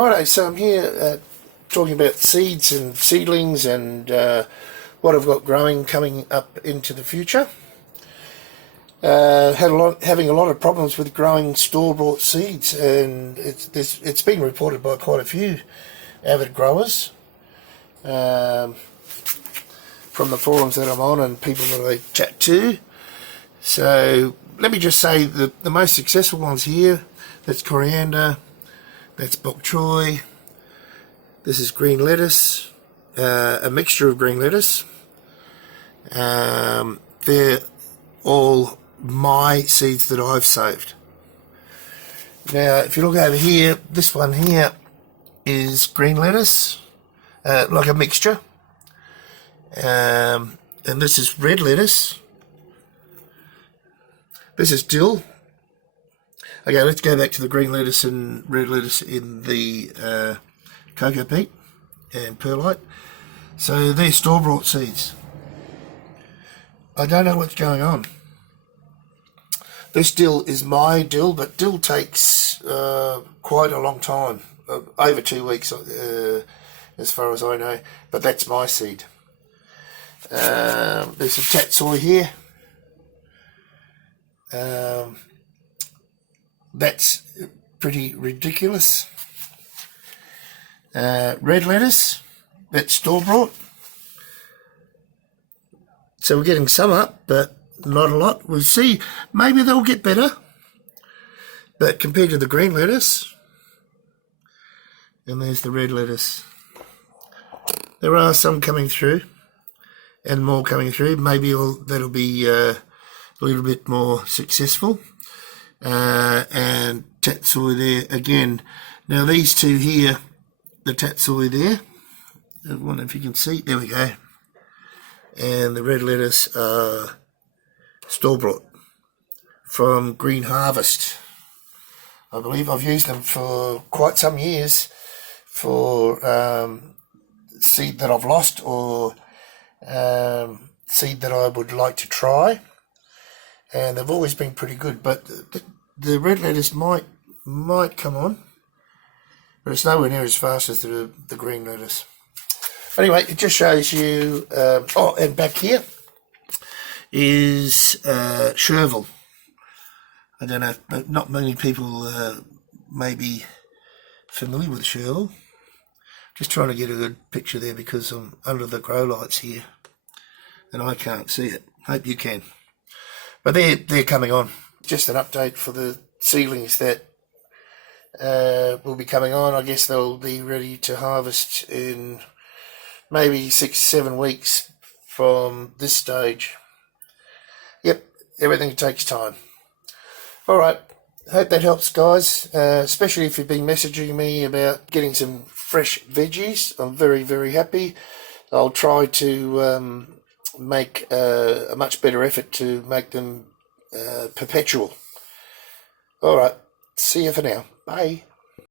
Righto, so I'm here talking about seeds and seedlings and what I've got growing coming up into the future. Having a lot of problems with growing store-bought seeds, and it's been reported by quite a few avid growers from the forums that I'm on and people that I chat to. So let me just say that the most successful ones here, that's coriander, that's bok choy, this is green lettuce, a mixture of green lettuce. They're all my seeds that I've saved. Now if you look over here, this one here is green lettuce, like a mixture, and this is red lettuce. This is dill. Okay, let's go back to the green lettuce and red lettuce in the cocoa peat and perlite. So they're store-bought seeds. I don't know what's going on. This dill is my dill, but dill takes quite a long time, over 2 weeks as far as I know, but that's my seed. There's some tatsoi here. That's pretty ridiculous. Red lettuce, that's store-bought. So we're getting some up, but not a lot. We'll see, maybe they'll get better. But compared to the green lettuce, and there's the red lettuce. There are some coming through, and more coming through. Maybe that'll be a little bit more successful. And tatsoi there again. Now these two here, the tatsoi there, I wonder if you can see, there we go. And the red lettuce are store-bought from Green Harvest. I believe I've used them for quite some years for seed that I've lost or seed that I would like to try. And they've always been pretty good, but the red lettuce might come on, but it's nowhere near as fast as the green lettuce. Anyway, it just shows you. Oh, and back here is chervil. I don't know, not many people may be familiar with chervil. Just trying to get a good picture there because I'm under the grow lights here, and I can't see it. Hope you can. But they're coming on. Just an update for the seedlings that will be coming on. I guess they'll be ready to harvest in maybe 6-7 weeks from this stage. Yep, everything takes time. Alright, hope that helps, guys, especially if you've been messaging me about getting some fresh veggies. I'm very, very happy. I'll try to make a much better effort to make them perpetual. Alright, see you for now. Bye.